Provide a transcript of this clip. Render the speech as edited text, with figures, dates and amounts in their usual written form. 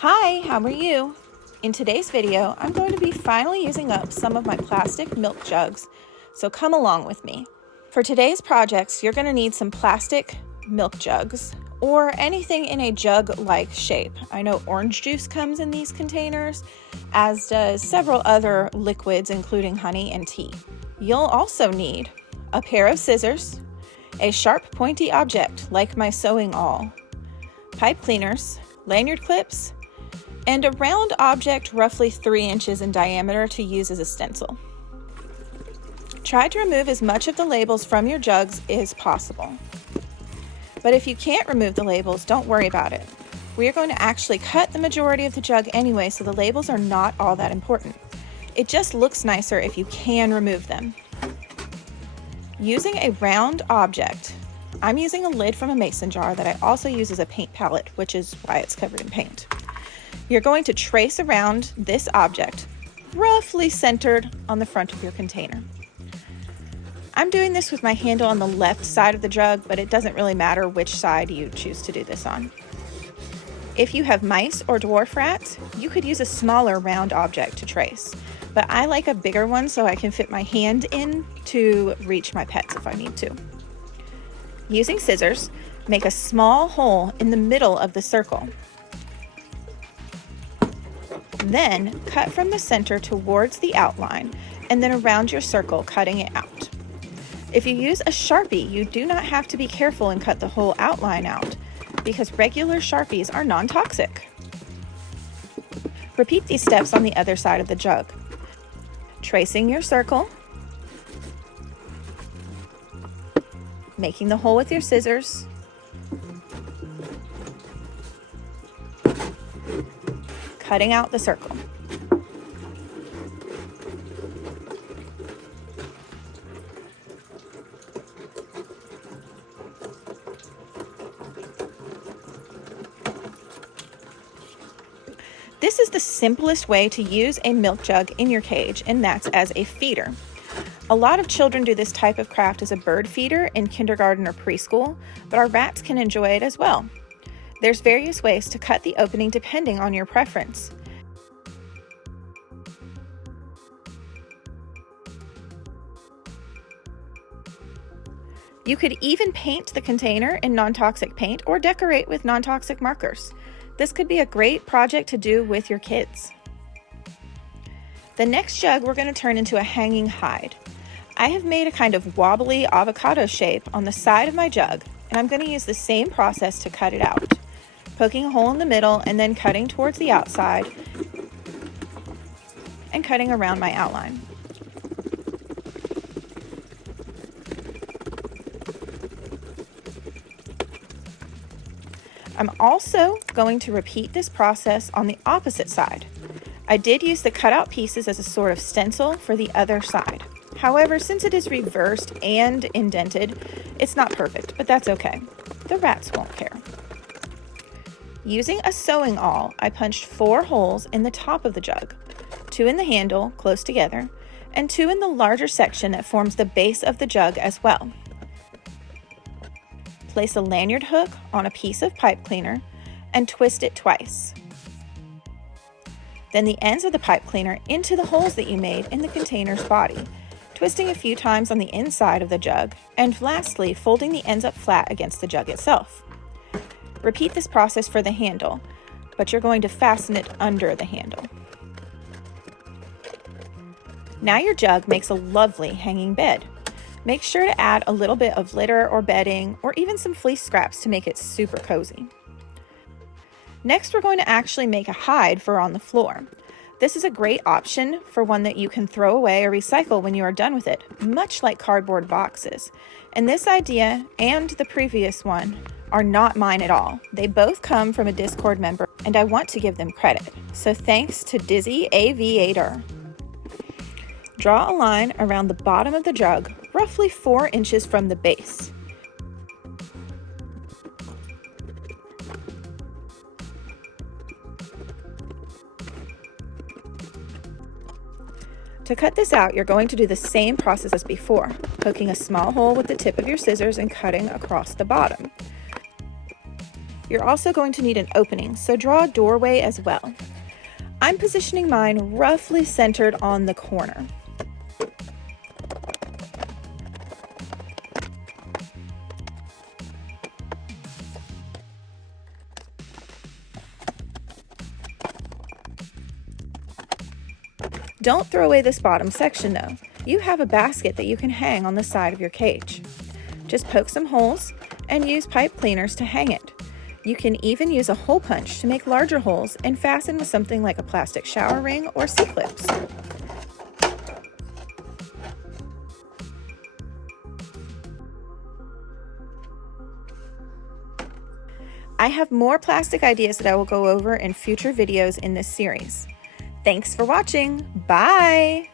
Hi, how are you? In today's video, I'm going to be finally using up some of my plastic milk jugs, so come along with me. For today's projects, you're going to need some plastic milk jugs or anything in a jug-like shape. I know orange juice comes in these containers, as does several other liquids, including honey and tea. You'll also need a pair of scissors, a sharp pointy object like my sewing awl, pipe cleaners, lanyard clips, and a round object roughly 3 inches in diameter to use as a stencil. Try to remove as much of the labels from your jugs as possible. But if you can't remove the labels, don't worry about it. We are going to actually cut the majority of the jug anyway, so the labels are not all that important. It just looks nicer if you can remove them. Using a round object, I'm using a lid from a mason jar that I also use as a paint palette, which is why it's covered in paint. You're going to trace around this object, roughly centered on the front of your container. I'm doing this with my handle on the left side of the jug, but it doesn't really matter which side you choose to do this on. If you have mice or dwarf rats, you could use a smaller round object to trace, but I like a bigger one so I can fit my hand in to reach my pets if I need to. Using scissors, make a small hole in the middle of the circle. Then cut from the center towards the outline and then around your circle, cutting it out. If you use a Sharpie, you do not have to be careful and cut the whole outline out because regular Sharpies are non-toxic. Repeat these steps on the other side of the jug. Tracing your circle, making the hole with your scissors, cutting out the circle. This is the simplest way to use a milk jug in your cage, and that's as a feeder. A lot of children do this type of craft as a bird feeder in kindergarten or preschool, but our rats can enjoy it as well. There's various ways to cut the opening depending on your preference. You could even paint the container in non-toxic paint or decorate with non-toxic markers. This could be a great project to do with your kids. The next jug we're going to turn into a hanging hide. I have made a kind of wobbly avocado shape on the side of my jug, and I'm going to use the same process to cut it out. Poking a hole in the middle and then cutting towards the outside and cutting around my outline. I'm also going to repeat this process on the opposite side. I did use the cutout pieces as a sort of stencil for the other side. However, since it is reversed and indented, it's not perfect, but that's okay. The rats won't care. Using a sewing awl, I punched 4 holes in the top of the jug, 2 in the handle close together, and 2 in the larger section that forms the base of the jug as well. Place a lanyard hook on a piece of pipe cleaner and twist it twice. Then the ends of the pipe cleaner into the holes that you made in the container's body, twisting a few times on the inside of the jug, and lastly, folding the ends up flat against the jug itself. Repeat this process for the handle, but you're going to fasten it under the handle. Now your jug makes a lovely hanging bed. Make sure to add a little bit of litter or bedding or even some fleece scraps to make it super cozy. Next, we're going to actually make a hide for on the floor. This is a great option for one that you can throw away or recycle when you are done with it, much like cardboard boxes. And this idea and the previous one are not mine at all. They both come from a Discord member, and I want to give them credit. So thanks to Dizzy Aviator. Draw a line around the bottom of the jug, roughly 4 inches from the base. To cut this out, you're going to do the same process as before, poking a small hole with the tip of your scissors and cutting across the bottom. You're also going to need an opening, so draw a doorway as well. I'm positioning mine roughly centered on the corner. Don't throw away this bottom section though. You have a basket that you can hang on the side of your cage. Just poke some holes and use pipe cleaners to hang it. You can even use a hole punch to make larger holes and fasten with something like a plastic shower ring or C-clips. I have more plastic ideas that I will go over in future videos in this series. Thanks for watching. Bye!